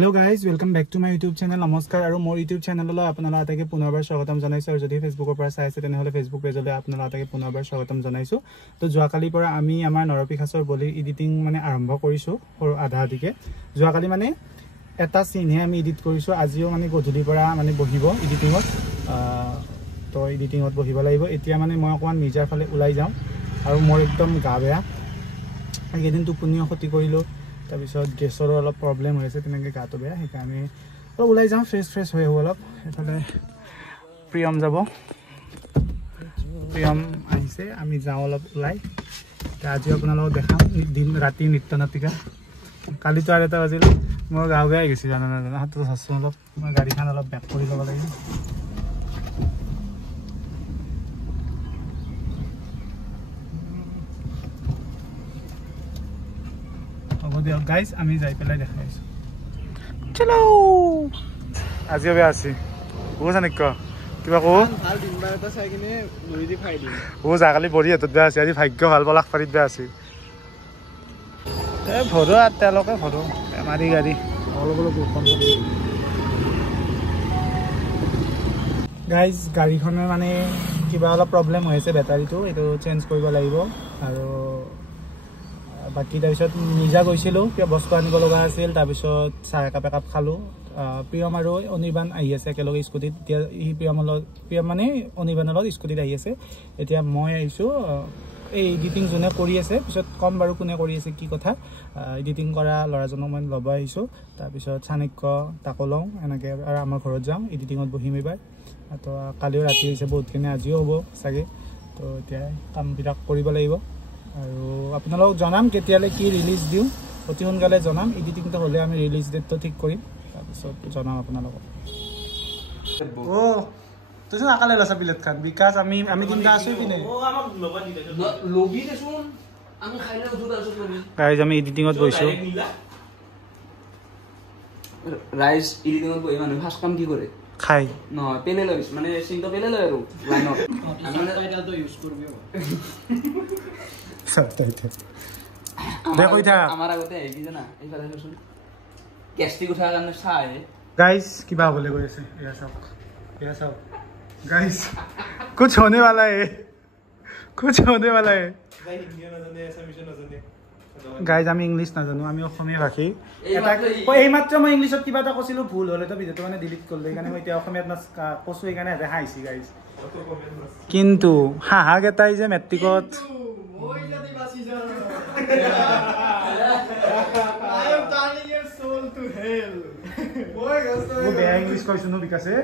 Hello guys, welcome back to my YouTube channel. Namaskar aru more YouTube channel lo apnala atake punarbar shwagatam janaisu aru jodi Facebook opor sai ase tenehole Facebook page le apnala atake punarbar shwagatam janaisu. To joakali pora ami amar Noropikhasor boli editing mane arambho korisu or adha dike. Joakali mane eta scene he ami edit korisu ajio mane godhuli pora mane bohibo editing ot to editing ot bohiba laibo etia mane moi okman nijar phale ulai jaw aru mor ekdom ga beya agedin tu punio khoti korilo তাৰপিছত গেছৰ অলপ problem হৈছে তেনেকৈ গাটো বেয়া সেইকাৰণে অলপ ওলাই যাওঁ ফ্ৰেছ হৈ অলপ এফালে প্ৰিয়ম যাব প্ৰিয়ম আহিছে আমি যাওঁ অলপ ওলাই আজি আপোনালোকক দেখাম দিন ৰাতি নৃত্য নাটিকা কালিতো আৰু এটা বাজিল মোৰ গাঁও বেয়া গৈছে জানা হাতত হাসো অলপ মই গাড়ীখন অলপ বেক কৰি ল'ব লাগিব guys আমি যাই পেলাই দেখাইছো চলো আজিও বে আছে ও জানিক কিবা কো ভাল দিনবাৰ এটা চাই কিনে লৰি দি খাই দিম ও জাগালি বৰি এতত বে আছে আজি ভাগ্য ভাল বলাক ফাৰিত বে আছে এ ভৰো আৰ তেলকে ভৰো মাৰি গাড়ী অলপ অলপ কম গাইজ গাড়ীখনৰ মানে কিবা অলপ প্ৰবলেম হৈছে বেটাৰীটো এটো চেঞ্জ কৰিব লাগিব আৰু বাকি তাৰপিছত নিজা গৈছিলো কিবা বস্তু আনিব লগা আছিল তাৰপিছত চাহ একাপ খালো প্ৰিয়ম আৰু অনিবান আহি আছে একেলগে স্কুটিত এতিয়া ই প্ৰিয়ম মানে অনিবানৰ লগত স্কুটিত আহি আছে এতিয়া মই আহিছো এই এডিটিং জনে কৰি আছে পিছত কম বাৰু কোনে কৰি আছে কি কথা এডিটিং কৰা লৰাজনক মই লব আহিছো তাৰপিছত চাণক্য তাকলং এনেকে আৰু আমাৰ ঘৰত যাম এডিটিংত বহিম এবাৰ তো কালিও ৰাতি হৈছে বহুতখিনি আজিও হ'ব চাগে তো এতিয়া কাম বিৰাক কৰিব লাগিব আৰু আপোনালোক জনাম কেতিয়ালে কি ৰিলিজ দিও অতি সোনকালে জনাম এডিটিংটো হলে আমি ৰিলিজ ডেটটো ঠিক কৰিম তাৰপিছত জনাম আপোনালোক ও তুই আকালে লসা বিলেট খান বিকাশ আমি তিনটা আছো কিনে ও আমাক লবা দি দেছো লবি দেছোন আমি খাইলে উঠু তাৰছত লবি গাইজ আমি এডিটিংত গৈছো ৰাইস এডিটিংত গৈ মানে ফাৰ্স্ট কাম কি কৰে খাই ন পেলে লইছ মানে সিংটো পেলে লয় আৰু লাইনত আমি টাইটেলটো ইউজ কৰবিও দেখো ইটা আমাৰ আগতে আই কি জানা এই ফালে শুন গ্যাস্ট্ৰিক উঠাৰ কাৰণে চাই গাইস কিবা বলে গৈ আছে এয়া সব गाइस कुछ होने वाला है गाइस আমি ইংলিশ না জানো আমি অসমীয়া ভাষী এটা এই মাত্ৰ মই ইংলিশত কিবা এটা কৈছিলো ভুল হলে তো ভিডিওটো মানে ডিলিট কৰিলে কাৰণে মই এতিয়া অসমীয়াত না কৈছো এই কাৰণে হাঁহিছি গাইস কিন্তু হাহাক এটাই যে মেট্ৰিকত মই যদি বাসি যাও I am turning your soul to hell মই গছটো বেয়া ইংলিশ কৈছো ন বিকাশে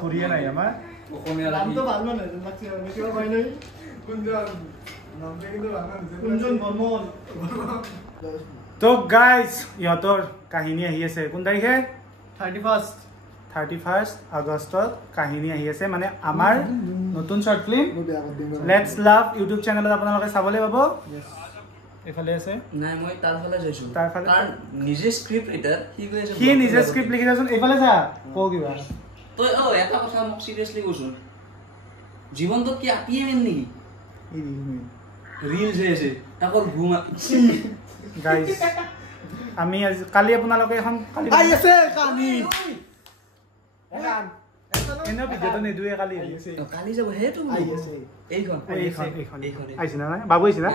ফুৰিয়ে নাই আমাৰ অসমীয়া নামটো ভাল মানে লাগছে আমি কিবা পাই নাই গুঞ্জন নামটো কিন্তু ভাল মানে গুঞ্জন বৰ্মন তো গাইস ইহঁতৰ কাহিনী আহি আছে কোন তাৰিখে 31 আগষ্টত কাহিনী আহি আছে মানে আমাৰ নতুন short film let's love YouTube চেনেলত আপোনালোকে চাবলৈ পাব এফালে আছে নাই মই তাৰ ফালে যাইছো তাৰ নিজে স্ক্ৰিপ্ট এটাৰ কি নিজে স্ক্ৰিপ্ট লিখি যাচোন এফালে যা কও কিবা তো এটা কথা মোক সিরিয়াসলি কৈছো জীবনটো কি আপিএম নেকি রিল যে আছে তাকৰ ঘুমা গাইস আমি কালি আপোনালোকে এখন কালি আই আছে কালি এনে ভিডিওটো নেদুৱে কালি আছে কালি যাব হেতু আই আছে এইখন আইছ না বাবু আইছ না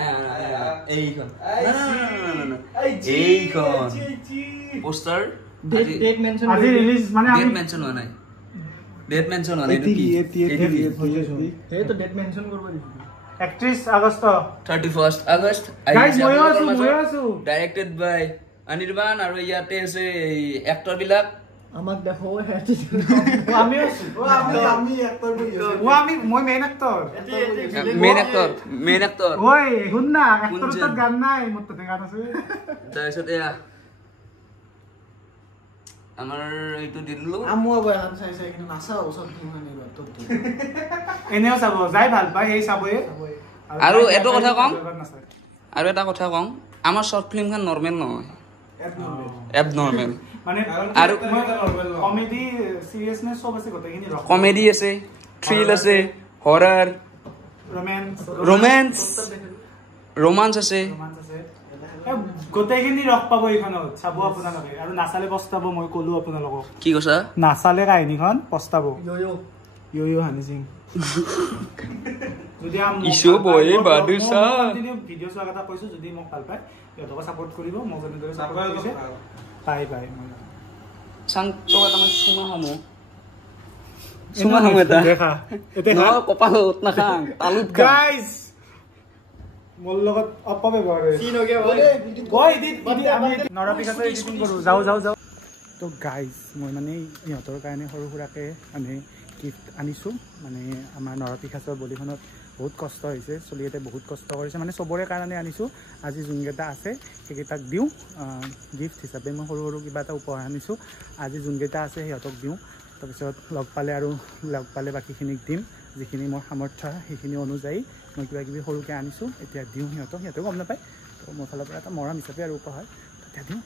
এইখন না এইখন পোস্টার ডেট মেনশন আজি রিলিজ মানে ডেট মেনশন হোৱা নাই ডেট মেনশন হোৱা নাই কি হে তো ডেট মেনশন কৰিব দিছে 31 আগষ্ট 31 আগষ্ট গাইস মই আছো ডাইৰেক্টেড বাই অনিৰ্বাণ আৰু ইয়াতে আছে এক্টৰ বিলাক আমাক দেখো আমি আছো আমি এক্টৰ বহি আছো মই মেইন এক্টৰ ওই শুন না এক্টৰ তো গান নাই মোৰ তো গান আছে তাৰপিছত এয়া আমাৰ এইটো দিললো আমো বয়ান চাই কিন্তু নাচা ওচৰত কিমানে তো এনেও চাব যাই ভাল পাই এই চাবই আৰু এটা কথা কম আমাৰ শৰ্ট ফিল্মখন নৰমাল নহয় এবনৰ্মাল মানে আৰু কমেডি সিৰিয়াসনেস সব আছে গতেখিনি কমেডি আছে থ্ৰিল আছে হৰৰ ৰোমান্স আছে গোটেইখিনি ৰস পাব এইখনত চাব আপোনালোকে আৰু নাচালে পস্তাব মই ক'লো আপোনালোকক কি কৈছা নাচালে কাহিনীখন পস্তাব ইয়ো হানি সিং যদি ইছু বয়ে বাদুৰ সা ভিডিঅ' চোৱা কথা কৈছো যদি মোক ভাল পায় সিহঁতক সাপোৰ্ট কৰিব মোক যেনেদৰে সাপোৰ্ট কৰিছে পাই চাং তো এটা মই সুমা হামো এটা দেখা এতে ন কপালত না খাং তালুত গাইস মোৰ লগত অপব্যৱহাৰ হয় কি নগে গৈ এডিট আমি নৰপিকাতে এডিটিং কৰো যাও তো গাইস মই মানে ইহঁতৰ কাৰণে সৰু সুৰাকে মানে গিফ্ট আনিছো মানে আমাৰ নৰপিকাছৰ বলিখনত বহুত কষ্ট হৈছে চলিয়েতে বহুত কষ্ট কৰিছে মানে সবৰে কাৰণে আনিছো আজি যোনকেইটা আছে সেইকেইটাক দিওঁ গিফ্ট হিচাপে মই সৰু কিবা এটা উপহাৰ আনিছো আজি যোনকেইটা আছে সিহঁতক দিওঁ তাৰপিছত লগ পালে বাকীখিনিক দিম যিখিনি মোৰ সামৰ্থ্য সেইখিনি অনুযায়ী মই কিবা সৰুকৈ আনিছোঁ এতিয়া দিওঁ সিহঁতেও গম নাপায় তো মোৰ ফালৰ পৰা এটা মৰম হিচাপে আৰু উপহাৰ তেতিয়া দিওঁ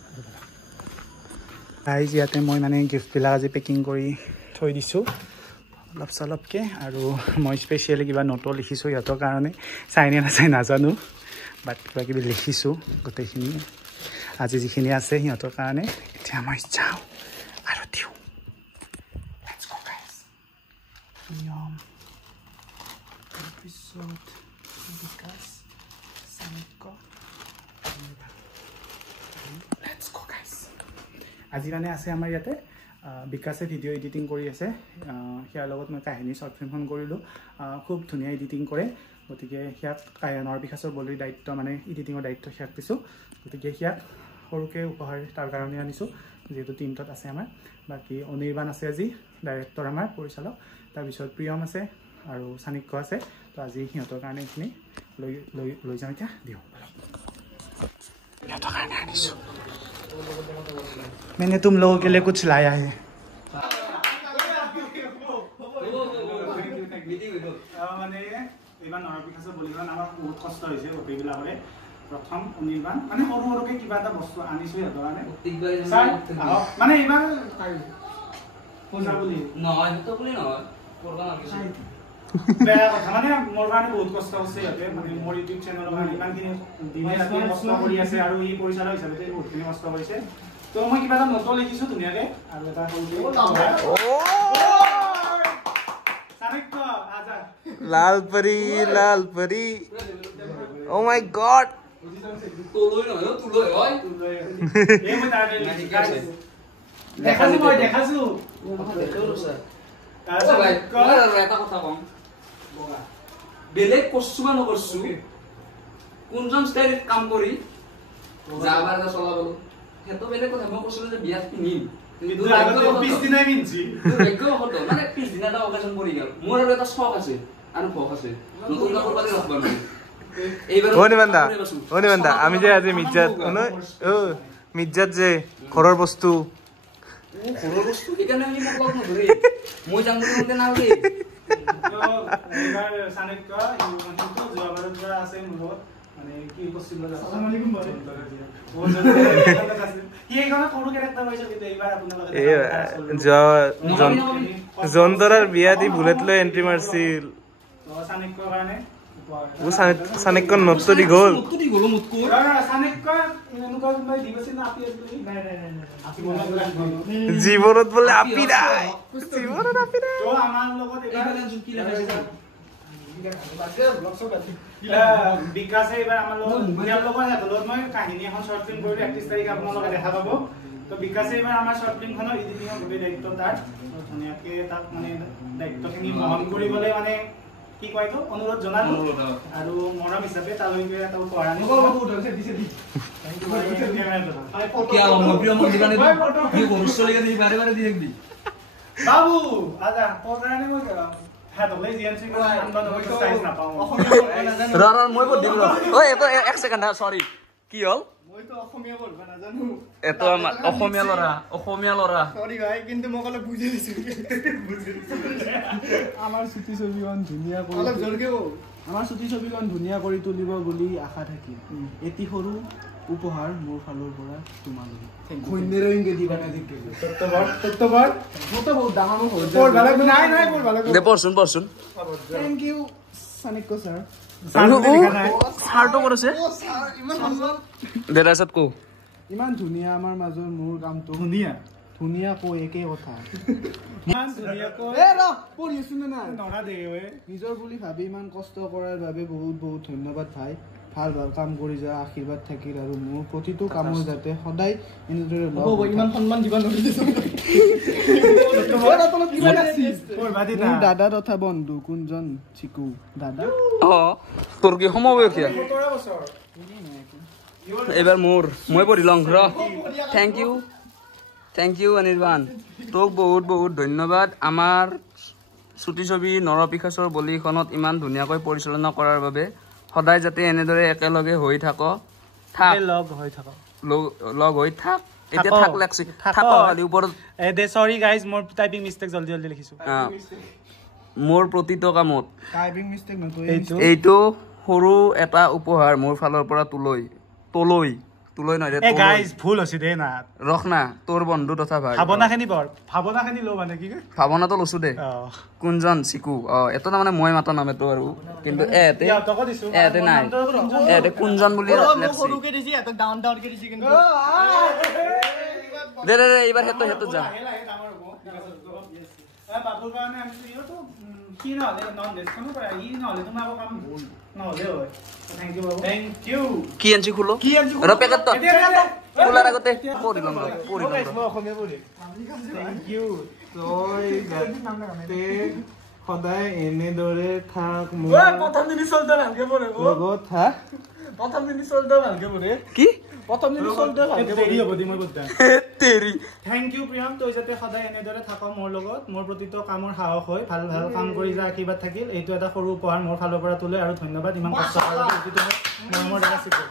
গাইজ ইয়াতে মই মানে গিফ্টবিলাক আজি পেকিং কৰি থৈ দিছোঁ অলপ চলপকৈ আৰু মই স্পেচিয়েলি কিবা নোটো লিখিছোঁ সিহঁতৰ কাৰণে চাইনে নাচাই নাজানো বাট কিবা লিখিছোঁ গোটেইখিনি আজি যিখিনি আছে সিহঁতৰ কাৰণে এতিয়া মই যাওঁ আৰু দিওঁ আজি মানে আছে আমাৰ ইয়াতে বিকাশে ভিডিঅ' এডিটিং কৰি আছে সিয়াৰ লগত মই কাহিনী শ্বৰ্ট ফিল্মখন কৰিলোঁ খুব ধুনীয়া এডিটিং কৰে গতিকে সিয়াক নৰপিকাছৰ বলিৰ দায়িত্ব মানে এডিটিঙৰ দায়িত্ব সিয়াক দিছোঁ গতিকে সিয়াক সৰুকৈ উপহাৰ তাৰ কাৰণে আনিছোঁ যিহেতু টিমটোত আছে আমাৰ বাকী অনিৰ্বাণ আছে আজি ডাইৰেক্টৰ আমাৰ পৰিচালক তাৰপিছত প্ৰিয়ম আছে আৰু চাণক্য আছে তো আজি সিহঁতৰ কাৰণে এইখিনি লৈ যাওঁ এতিয়া দিওঁ সিহঁতৰ কাৰণে আনিছোঁ मैंने तुम लोगों के लिए कुछ लाया है মানে এইবাৰ নৰপিকাছৰ বলিখন আমাৰ বহুত কষ্ট হৈছে গোটেইবিলাকৰে প্ৰথম অনিৰ্বাণ মানে সৰুকৈ কিবা এটা বস্তু আনিছোঁ সিহঁতৰ কাৰণে মানে এইবাৰ পূজা বুলি নহয় বেয়া কথা মানে মোৰ কাৰণে বহুত কষ্ট হৈছে সিহঁতে মানে মোৰ ইউটিউব চেনেলৰ কাৰণে ইমানখিনি দিনে ৰাতি কষ্ট কৰি আছে আৰু ই পৰিচালক হিচাপে বহুতখিনি কষ্ট কৰিছে তো মই কিবা এটা নোটো লিখিছোঁ ধুনীয়াকৈ আৰু এটা লাল পৰি ও মাই গড দেখাছো এটা কথা কম বেলেগ কৰছো বা নকৰছো কোনজন ষ্টাইলত কাম কৰি যাবাৰ এটা চলাবলো সেইটো বেলেগ কথা মই কৈছিলো যে বিয়াত পিন্ধিম পিছদিনাই পিন্ধিছি মানে পিছদিনা এটা অকেজন পৰি গ'ল মোৰ আৰু এটা চখ আছে আৰু ভোক আছে নতুন কাপোৰ পাতি ৰখবা নোৱাৰি অনিবান্ধা আমি যে আজি মিৰ্জাত যে ঘৰৰ বস্তু সেইকাৰণে আমি মোক লগ নধৰি মই যাম বুলি নালাগে জন্তৰাৰ বিয়া দি বুলেট লৈ এণ্ট্ৰি মাৰছিল চাণক্যৰ নোটটো দি গ'ল জীৱনত বোলে আপি নাই বিকাশে এইবাৰ আমাৰ লগত মই কাহিনী এখন শ্বৰ্ট ফিল্ম কৰিলো 31 তাৰিখে আপোনালোকে দেখা পাব তো বিকাশে এইবাৰ আমাৰ শ্বৰ্ট ফিল্মখনৰ এডিটিঙৰ গোটেই দায়িত্ব তাৰ ধুনীয়াকে তাক মানে দায়িত্বখিনি বহন কৰিবলৈ মানে কি কয় তো অনুৰোধ জনালো আৰু মৰম হিচাপে তালৈকে এটা উপহাৰ আনিছো বাবু আজা পজানে মই মই দিম এক ছেকেণ্ড সৰি কি হ'ল মইতো অসমীয়া বলবা নাজানো এটো আমাৰ অসমীয়া লৰা সৰি ভাই কিন্তু মই কলে বুজি দিছো আমাৰ ছুটি ছবিখন ধুনীয়া কৰি অলপ জলকে আমাৰ ছুটি ছবিখন ধুনীয়া কৰি তুলিব বুলি আশা থাকিল এটি সৰু উপহাৰ মোৰ ফালৰ পৰা তোমালৈ খুন্দেৰ ইংগে দিবা না দিকে তত্তবৰ মতো বহুত ডাঙৰ মোৰ নাই বৰ ভালো নাই পৰছুন পৰছুন থ্যাংক ইউ চাণক্য স্যাৰ ছাৰটো ক'ত আছে দেৰাছত কো ইমান ধুনীয়া আমাৰ মাজৰ মোৰ কামটো ধুনীয়া ধুনীয়া কৈ একেই কথা ইমান ধুনীয়া কৈ এ ৰ পঢ়ি আছো না নৰা দে ঐ নিজৰ বুলি ভাবি ইমান কষ্ট কৰাৰ বাবে বহুত বহুত ধন্যবাদ ভাই ভাল ভাল কাম কৰি যা আশীৰ্বাদ থাকিল আৰু মোৰ প্ৰতিটো কামৰ যাতে সদায় এনেদৰে হ'ব ইমান সন্মান দিবা নৰিছো মোৰ দাদা তথা বন্ধু কোনজন চিকু দাদা তোৰ কি সময় কিয় এবাৰ মোৰ মই পঢ়ি লওঁ ৰ থেংক ইউ অনিৰ্বাণ তোক বহুত বহুত ধন্যবাদ আমাৰ ছুটি ছবি নৰপিশাচৰ বলিখনত ইমান ধুনীয়াকৈ পৰিচালনা কৰাৰ বাবে সদায় যাতে এনেদৰে একেলগে হৈ থাক লগ হৈ থাক এতিয়া থাক লাগছি থাক খালি ওপৰত এ দে সৰি গাইজ মোৰ টাইপিং মিস্টেক জলদি জলদি লিখিছো মোৰ প্ৰতিটো কামত টাইপিং মিস্টেক নতৈ এইটো সৰু এটা উপহাৰ মোৰ ফালৰ পৰা তোলৈ নহয় এ গাইজ ভুল হৈছে দে না ৰখ না তোৰ বন্ধু তথা ভাই ভাৱনাখিনি ল মানে কি ভাৱনাটো লৈছো দে কোনজন চিকু এটো না মানে মই মাতা নাম এটো আৰু কিন্তু এতে নাই এতে কোনজন বুলি সৰুকে দিছি এটো ডাউন কে দিছি কিন্তু দে এইবাৰ হেতো যা বাবুৰ কাৰণে আমি ইটো কি নহলে নন দেশখনো পৰা ই নহলে তোমাৰ কাম ভুল নহলে হয় থ্যাংক ইউ কি আনছি খুলো ৰ পেকেট তো খোলাৰ আগতে পঢ়ি লম অসমীয়া পঢ়ি থ্যাংক ইউ তই যাতে সদায় এনেদৰে থাক মোৰ প্ৰথম দিন চলতে ভালকে পঢ়ে লগত থাক প্ৰথম দিন চলতে ভালকে পঢ়ে কি প্ৰথম দিন চলতে ভালকে দেৰি হ'ব দি মই বদ্দা তেৰি থ্যাংক ইউ প্ৰিয়ম তই যাতে সদায় এনেদৰে থাক মোৰ লগত মোৰ প্ৰতিটো কামৰ সাহস হয় ভাল ভাল কাম কৰি যা আশীৰ্বাদ থাকিল এইটো এটা সৰু উপহাৰ মোৰ ফালৰ পৰা তোলে আৰু ধন্যবাদ ইমান কষ্ট কৰাৰ মোৰ দাদা চিকু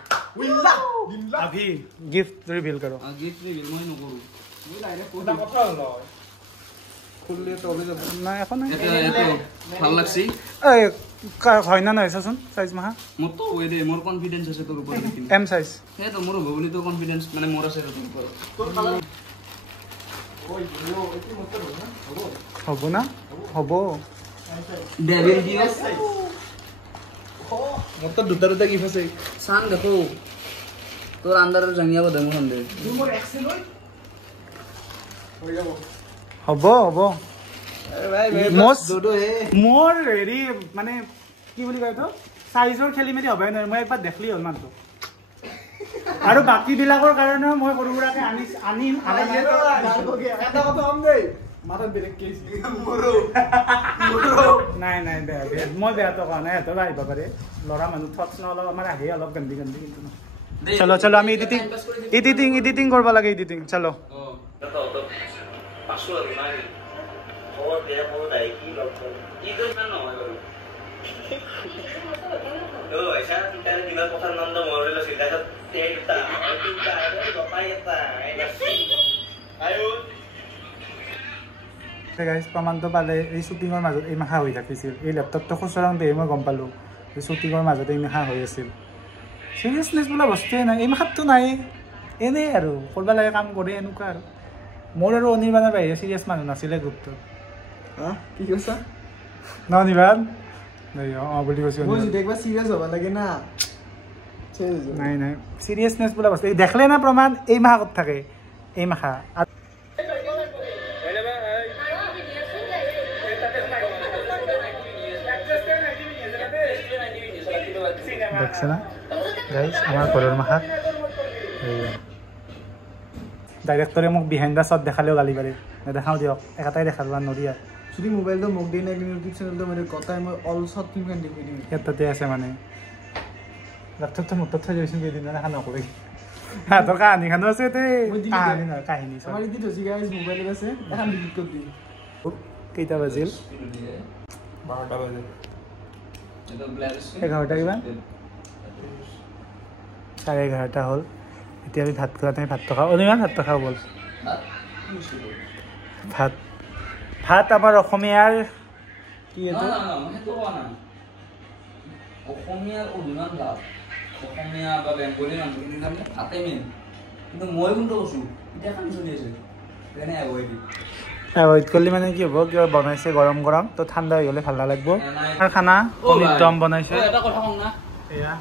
अभी गिफ्ट रिवील करो गिफ्ट रिवील মই নকৰো মই ডাইৰেক্ট এটা কথা হল খুললে তো হবে যাব না এখন এটা ভাল লাগছি এই হয় না নাই চাচোন সাইজ মাহা মোৰ তো ওই দে মোৰ কনফিডেন্স আছে তোৰ ওপৰত দেখিন এম সাইজ হে তো মোৰ ভবলি তো কনফিডেন্স মানে মোৰ আছে তোৰ ওপৰত তোৰ কালাৰ ওই এটি মত হ'ব না হ'ব ডেভিল দিও মোৰ তো দুটা গিফট আছে সান দেখো তোৰ আন্ডাৰ জানিয়া বদে মোৰ হন্দে মোৰ এক্সেল হৈ যাব হ'ব আৰে ভাই মোস দুটো হে মোৰ হেৰি মানে কি বুলি কয় তো সাইজৰ খেলি মেলি হবে না মই একবাৰ দেখলি হল মানটো আৰু বাকি বিলাকৰ কাৰণে মই সৰুৰাকে আনিম এটা কথা হম দেই মাথা ব্ৰেক কেছি মোৰো নাই বেয়া মই বেয়া তো কোৱা নাই এটা আহিব পাৰে লৰা মানুহ থটছ ন অলপ আমাৰ আহে অলপ গন্দি কিন্তু চলো আমি এডিটিং কৰিব লাগে এডিটিং চলো পাছো আৰু নাই খবৰ দিয়া খবৰ দাই কি লগ ইটো না নহয় বাৰু এসা তিনটাৰে দিবাৰ কথাৰ নাম তো মৰল সিধা তেলটা তিনটা আৰে গপাই এটা আয়ো গাইজ প্ৰমাণটো পালে এই শ্বুটিঙৰ মাজত এই মাহা হৈ থাকিছিল এই লেপটপটো খুচৰাওঁতে মই গম পালোঁ এই শ্বুটিঙৰ মাজত এই মাহা হৈ আছিল চিৰিয়াছনেছ বোলা বস্তুৱে নাই এই মাহততো নাই এনেই আৰু কৰিব লাগে কাম কৰি এনেকুৱা আৰু মোৰ আৰু অনিৰ্বাণৰ বাহিৰে চিৰিয়াছ মানুহ নাছিলে গ্ৰুপটোত কি কৈছা অনিৰ্বাণ বুলি কৈছোঁ একবাৰ চিৰিয়াছ হ'ব লাগে না নাই চিৰিয়াছনেছ বোলা বস্তু এই দেখলে না প্ৰমাণ এই মাহা ক'ত থাকে এই মাহা দেখছে না গাইজ আমাৰ ঘৰৰ মাহা ডাইৰেক্টৰে মোক বিহাইণ্ড দ্য শ্বট দেখালেও গালি পাৰি নেদেখাওঁ দিয়ক একেটাই দেখালোঁ আৰু নদী যদি মোবাইলটো মোক দি নাই ইউটিউব চেনেলটো মানে কটাই মই অল শ্বট ফিল্ম দেখুৱাই দিম ক্ষেত্ৰতে আছে মানে লেপটপটো মোৰ তাত থৈ যাবিচোন কেইদিন দেখা নকৰি সিহঁতৰ কাহিনীখনো আছে কাহিনী নহয় কাহিনী আমাৰ ইতি থৈছি গাইজ মোবাইলত আছে এখন ডিলিট কৰি দিম কেইটা বাজিল 12টা বাজিল 11টা কিমান 11:30 হ'ল এতিয়া আমি ভাত খোৱা নাই ভাতটো খাওঁ অনিমান ভাতটো খাওঁ বল ভাত আমাৰ অসমীয়াৰ কি এইটো অসমীয়াৰ অভিমান ভাৱ অসমীয়া বা বেংগলী মানুহখিনি তাৰমানে ভাতে মেইন কিন্তু মই কোনটো কৈছোঁ এতিয়া কাম চলি আছে তেনে এভয়েড করলে মানে কি হব কিবা বনাইছে গরম গরম তো ঠান্ডা হয়ে গেলে ভাল লাগব আর খানা পনির দম বনাইছে এটা কথা কম না এয়া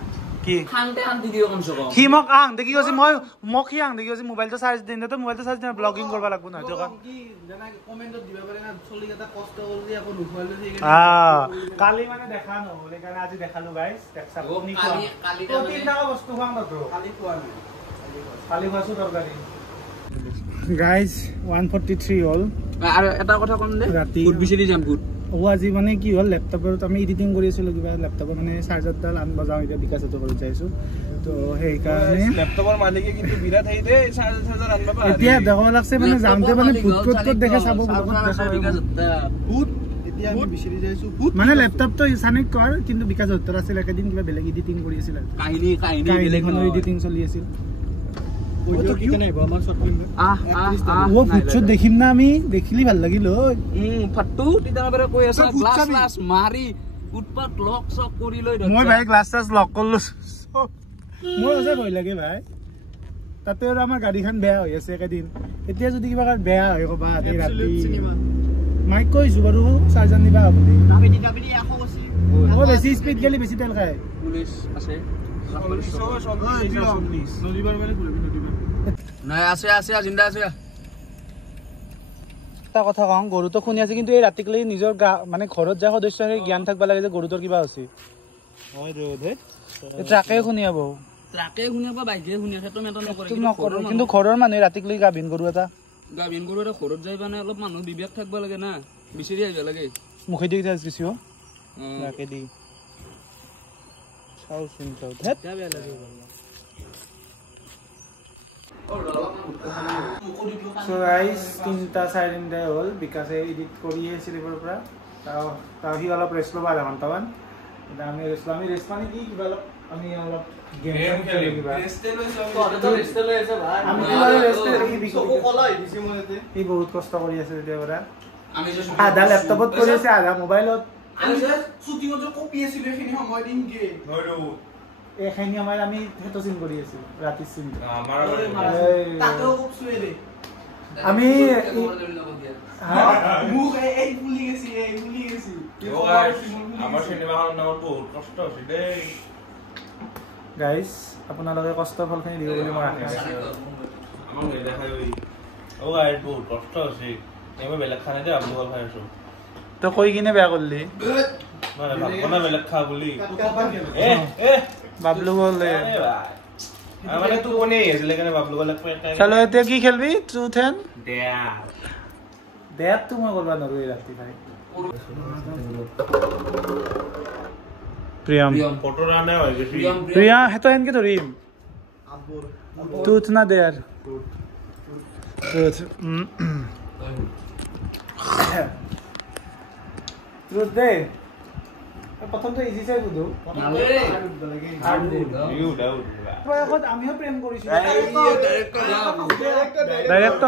কি খানতে খান দিও কম সক কি মোক আং দেখি কৈছে মই মোক কি আং দেখি কৈছে মোবাইলটো চাৰ্জ দিন তো মোবাইলটো চাৰ্জ দিন ব্লগিং কৰিব লাগব না তো কি জানা কমেন্টত দিবা পাৰে না চলি এটা কষ্ট কৰলি আকৌ নুখুৱালে ঠিক কালি মানে দেখা নহলে কাৰণে আজি দেখালো গাইস দেখছা কোনি কালি তিন টাকা বস্তু খাম না তো খালি খোৱা নাই খালি খাসু তৰকাৰী গাইস 143 হল আৰু এটা কথা কম দে ৰাতি ফুড বিচাৰি যাম ফুড ও আজি মানে কি হল ল্যাপটপত আমি এডিটিং কৰি আছিলো কিবা ল্যাপটপত মানে চাৰ্জাৰডাল আনব যাওঁ এতিয়া বিকাশটো কৰি চাইছো তো সেই কাৰণে ল্যাপটপৰ মালিকে কিন্তু বিৰাট হেই দে চাৰ্জাৰ আনবা পা এতিয়া দেখাব লাগছে মানে যাওঁতে মানে ভূত দেখে চাব বহুত দেখা ভূত এতিয়া আমি বিচাৰি যাইছো ভূত মানে ল্যাপটপটো ইছানিক কৰ কিন্তু বিকাশ হত্তৰ আছিল একেদিন কিবা বেলেগ এডিটিং কৰি আছিল কাহিনী বেলেগনৰ এডিটিং চলি আছিল ভিডিও কি কেনে হ'ব আমাৰ শৰ্ট ফিল্ম ও ভূত দেখিম না আমি দেখিলি ভাল লাগিল ফটু তিতাৰ পৰা কৈ আছে গ্লাছ মাৰি উৎপাত লক চক কৰি লৈ মই ভাই গ্লাছ টাছ লক কৰলো মোৰ আছে ভয় লাগে ভাই তাতে আৰু আমাৰ গাড়ীখন বেয়া হৈ আছে একেদিন এতিয়া যদি কিবা বেয়া হয় কবা এই ৰাতি মাইক কৈছো বাৰু চাৰ্জাৰ নিবা আপুনি দাবিদি 100 গৈছি ও বেছি স্পীড গেলি বেছি তেল খায় পুলিচ আছে নদীবাৰ মানে খুলিবি নদীবাৰ নাই আছে আছে জিন্দা আছে এটা কথা কওঁ গৰুটো শুনি আছে কিন্তু এই ৰাতিকলি নিজৰ মানে ঘৰত যায় সদস্যৰ জ্ঞান থাকবা লাগে যে গৰুটোৰ কিবা আছে হয় ৰে ট্ৰাকে শুনি আব ট্ৰাকে শুনিব বাইকে শুনি আছে তো মেটা নকৰে কিন্তু ঘৰৰ মানুহে ৰাতিকলি গাভিন গৰু এটা গাভিন গৰু এটা ঘৰত যাই মানে অলপ মানুহ বিবেক থাকবা লাগে না বিচাৰি আহিব লাগে মুখেদি কিছু ট্ৰাকে দি চাও চিন্তা বেয়া লাগে So guys, 3টা 4 হল বিকাশে এডিট কৰি আছিল এবাৰ পৰা তাও হি অলপ ৰেষ্ট লবা আধা ঘণ্টামান এটা আমি ৰেষ্ট মানে কি কিবা অলপ আমি অলপ গেম খেলিম কিবা ৰেষ্ট লৈ আছে ভাই আমি ৰেষ্ট চকু কলা হৈ দিছি মতে ই বহুত কষ্ট কৰি আছে তেতিয়া পৰা আমি আধা ল্যাপটপত কৰি আছে আধা মোবাইলত আমি শুটিংত কপি আছিল এখিনি সময় দিম কি নৰো এখানি আমাৰ আমি হেতো চিন কৰি আছো ৰাতি চিন আমাৰ তাতো খুব সুয়ে দে আমি মুখ এই ফুলি গেছি আমাৰ সিনেমাখন নামৰ বহুত কষ্ট হৈছে দেই গাইস আপোনালোকে কষ্টৰ ফলখিনি দিব বুলি মই আশা আমাক নেদেখাই ও গাইস বহুত কষ্ট হৈছে মই বেলেগ খানে দে আবু ভাল খাই আছো তো কৈ কিনে বেয়া করলি মানে ভাবনা বেলেগ খা বুলি বাবলু বলে মানে তুই কোনে আছিল কেনে বাবলু বলে চলো এতিয়া কি খেলবি ট্ৰুথ এন্ড দেয়াৰ দেয়াৰ তো মই কৰবা নৰো ৰাতি ভাই প্ৰিয়ম ফটো ৰানা হৈ গেছি প্ৰিয়া হেতো এনকে ধৰিম ট্ৰুথ না দেয়াৰ ট্ৰুথ ট্ৰুথ দে প্রথম তো ইজি চাই বুঝো আমিও প্রেম করেছি ডাইরেক্ট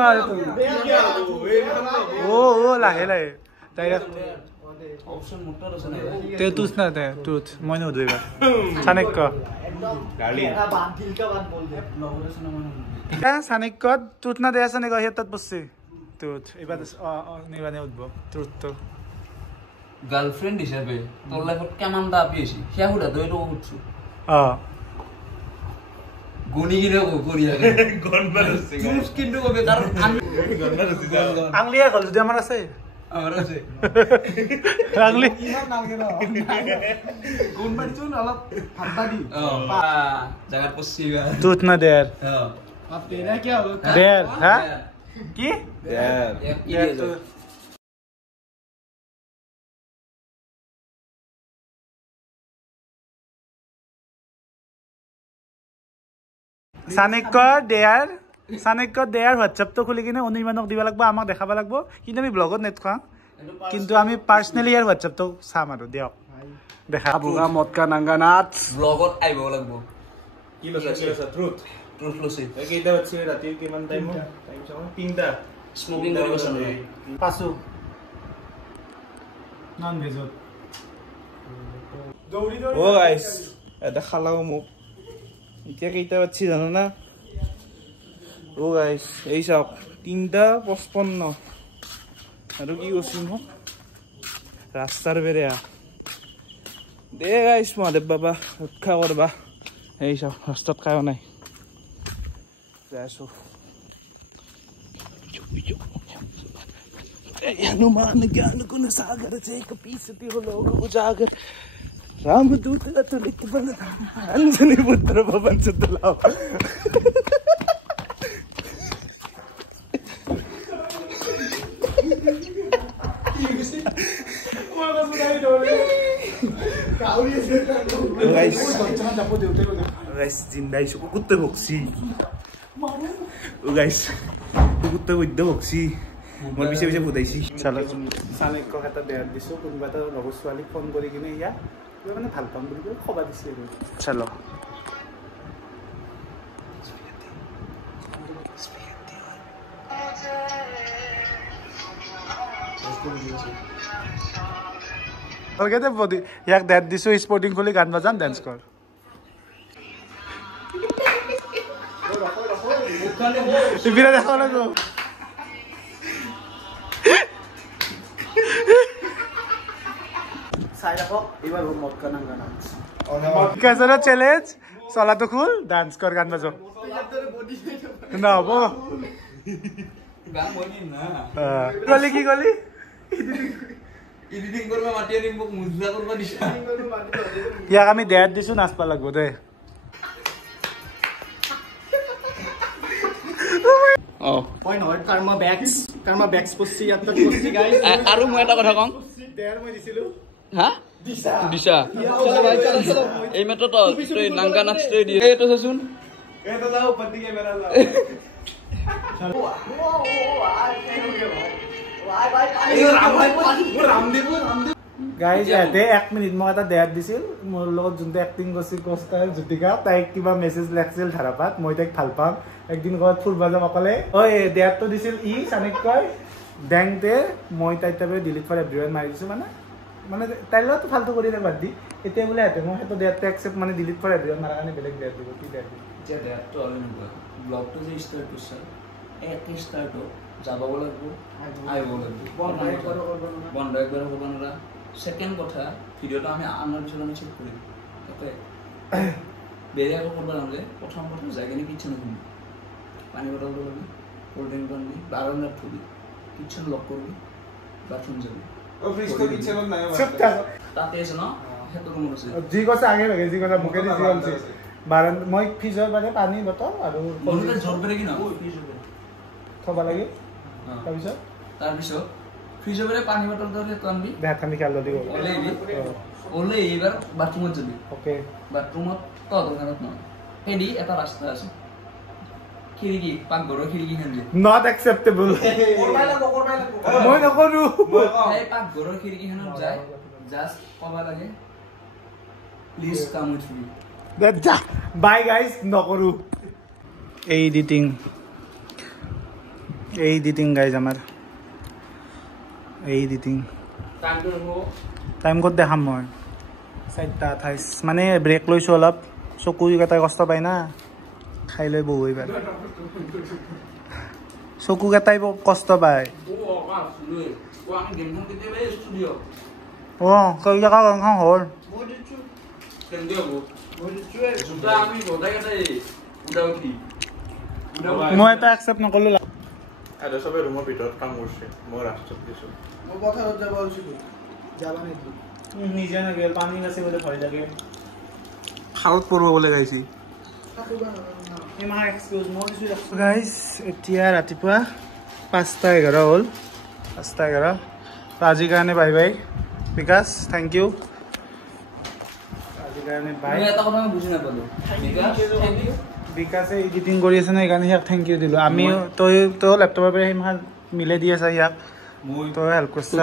ও লাহে লাহে ডাইরেক্ট অপশন মোটা আছে না তে তুস না দে ট্ৰুথ মই নো ধইবা চাণক্য গালি চাণক্য ট্ৰুথ না দে আছে নে গহিয়া তাত বসছে ট্ৰুথ এবাৰ নিবানে উঠব ট্ৰুথ তো গার্লফ্রেন্ড হিসাবে তোর লাইফত কেমন দা পেয়েছি সে হুডা দই তো উঠছু গুনি গিরে করি আগে গনবার আছে গাইস কিন্তু কবে কারণ আমি গনবার আছে আংলিয়া গল যদি আমার আছে আমার আছে আংলি ইমান নালগে না গুনবার চুন অলপ ফাটা দি জায়গা পড়ছি ট্ৰুথ না দেয়াৰ হ্যাঁ अब तेरा क्या होगा দেয়াৰ হ্যাঁ কি দেয়াৰ চাণক্য দেয়াৰ হোয়াটসঅ্যাপ তো খুলি কিনে অনিৰ্বাণক দিব লাগব আমাক দেখাব লাগব কিন্তু আমি ব্লগত নেটখা কিন্তু আমি পার্সোনালি ইয়ার হোয়াটসঅ্যাপ তো চাম আৰু দিয়ক দেখা বুগা মটকা নাঙ্গা নাচ ব্লগত আইব লাগবো কি লছে ট্ৰুথ ট্ৰুথ লসি কেইটা বাজছে ৰাতি কিমান টাইম চাওঁ 3টা স্মোকিং কৰিব চানো পাসু নন ভেজত ও গাইস এটা খালাও মোক এতিয়া কেইটা বাজছে জানো না ও গাইস এই সব 3:55 আৰু কি কৈছো মোক ৰাস্তাৰ বেৰেয়া দে গাইছ মহাদেৱ বাবা ৰক্ষা কৰবা এই চাওঁ ৰাস্তাত কায়ো নাই যাই আছো हनुमान ज्ञान गुण सागर जय कपीसति हो लोक उजागर रामदूत अतुलित बल अंजनी पुत्र पवन सुत लाओ गाइस जिंदाई सु कुत्ते भक्सी गाइस कुत्ते बुद्ध भक्सी মই পিছে পিছে বুধাইছি চালো চাণক্যক এটা দেয়াত দিছো কোনোবা এটা লগৰ ছোৱালীক ফোন কৰি কিনে ইয়াক মানে ভাল পাম বুলি কৈ খবা দিছে আৰু চালো ওকে দে বডি ইয়াক দেয়াত দিছো স্পোৰ্টিং খুলি গান বাজাম ডান্স কৰ ইবিৰা দেখা লাগো चैलेंज चला तो खुल डांस कर गान बजो ना हबो गली की गली এডিটিং করবা মাটি আনি মোক মুজা করবা দিছা ইয়াক আমি দেয়াত দিছো নাচবা লাগবো দে Why not? Karma backs pussy at the pussy guys. আৰু মই এটা কথা কম দেয়াৰ মই দিছিলো হা দিছা চলো ভাই চলো এই মেটো তো তুই নাঙ্গা নাচতে দিয়ে এটো চাচোন এটা যাও পত্তি ক্যামেরা যাও গাইজ ইয়াতে 1 মিনিট মই এটা দেয়াত দিছিল মোৰ লগত যোনটো এক্টিং কৰিছিল কোষ্টাৰ জ্যোতিকা তাইক কিবা মেছেজ লেখিছিল ধাৰাপাত মই তাইক ভাল পাম একদিন ঘৰত ফুলবা যাম অকলে ঐ দেয়াতটো দিছিল ই চাণক্যই ডেংতে মই তাইৰ তাবে ডিলিট ফৰ এভৰিৱান মাৰি দিছো মানে তাইৰ লগত ফালতু কৰি বাদ দি এতিয়া বোলে হেতে মই সেইটো দেয়াতটো একচেপ্ট মানে ডিলিট ফৰ এভৰিৱান মাৰা কাৰণে বেলেগ দেয়াত দিব কি দেয়াত যে দেয়াতটো অলৰেডি ব্লগটো যে ষ্টাৰ্ট কৰিছে একে ষ্টাৰ্ট যাব লাগিব আইব লাগিব বন্ধ একবাৰ হ'ব না সেকেন্ড কথা ভিডিওটা আমি আনার পিছনে আমি চেক করি তাতে বেরিয়ে আকৌ করবা নামলে প্রথম কথা জায়গানি কিচেন ঘুম পানি বটল লবি কোল্ড ড্রিঙ্ক আনবি বারান্দাত থবি কিচেন লক করবি বাথরুম যাবি ও ফ্রিজ তো কিচেন নাই তাতে আছে ন হেতু রুম আছে জি কথা আগে লাগে জি কথা মুখে দি আছে বারান্দ মই ফ্ৰিজৰ বাৰে পানী বটল আৰু বন্ধুতে জোৰ বেৰে কি না ফ্ৰিজ হবে থবা লাগে তাৰপিছত ফ্ৰিজৰ বাৰে পানী বটল ধৰে তো আনবি দেখাত খানি খেল দিব ওলে এইবাৰ বাথৰুমত যাবি ওকে বাথৰুমত তো দোকানত ন হেডি এটা ৰাস্তা আছে খিৰিকি পাকঘৰৰ খিৰিকি খান যে নট একসেপ্টেবল মই নকৰো এই পাকঘৰৰ খিৰিকি খানত যায় জাস্ট কবা লাগে please come with me by guys নকৰো এডিটিং গাইজ আমাৰ এডিটিং টাইম ক'ত দেখাম মই 4:28 মানে ব্ৰেক লৈছো অলপ চকুকেইটাই কষ্ট পায় না খাই লৈ বহু এইবাৰ চকুকেইটাই কষ্ট পায় অঁ কৈ জেগা গেমখন হ'ল মই এটা একচেপ্ট নকৰিলো আৰু সবে ৰুমৰ ভিতৰত কাম কৰিছে মই ৰাস্তাত দিছো মই পথাৰত যাব আছিলো যাবা নেকি নিজে নগেল পানী আছে বোলে ভয় লাগে খালত পৰব বোলে গাইছি গাইজ এতিয়া ৰাতিপুৱা 5:11 হ'ল 5:11 আজিৰ কাৰণে বাই বাই বিকাশ থেংক ইউ আজিৰ কাৰণে বাই এটা কথা মই বুজি নাপালো বিকাশে এডিটিং কৰি আছে না সেইকাৰণে ইয়াক থেংক ইউ দিলোঁ আমি তই লেপটপৰ পৰা সিমান মিলাই দি আছা ইয়াক তই হেল্প কৰিছা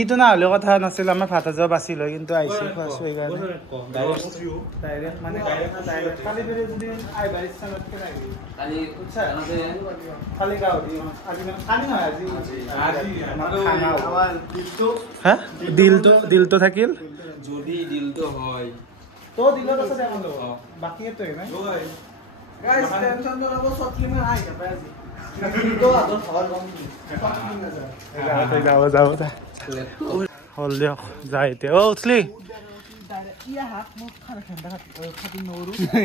ইটো না হ'লেও কথা নাছিল আমাৰ ভাত আজা বাছিল হয় কিন্তু আহিছে খোৱাছো সেইকাৰণে দিলটো থাকিল যদি দিলটো হয় তো দিলত আছে দেখোন বাকী এটো নাই গাইস টেনশন তো লব সব ক্লিমার আই না আজি যাব হ'ল দিয়ক যায় এতিয়া অ' উঠলি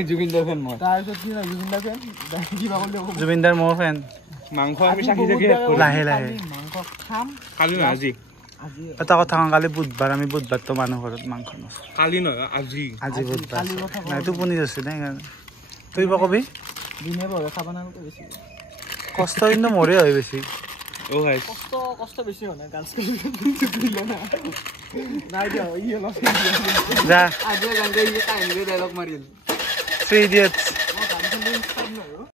জুবিনদাৰ ফেন মই জুবিনদাৰ মোৰ ফেন মাংস আমি চাকি লাহে লাহে কালি নহয় আজি এটা কথা কওঁ কালি বুধবাৰ আমি বুধবাৰটো মানুহ ঘৰত মাংস নাছো কালি নহয় আজি আজি বুধবাৰ নাই টোপনি আছে নাই সেইকাৰণে তই বা কবি কষ্ট কিন্তু মোৰে হয় বেছি অ' গাইছ যা আজি গান গাই কাহিনীৰে ডাইলগ মাৰিল 3 Idiots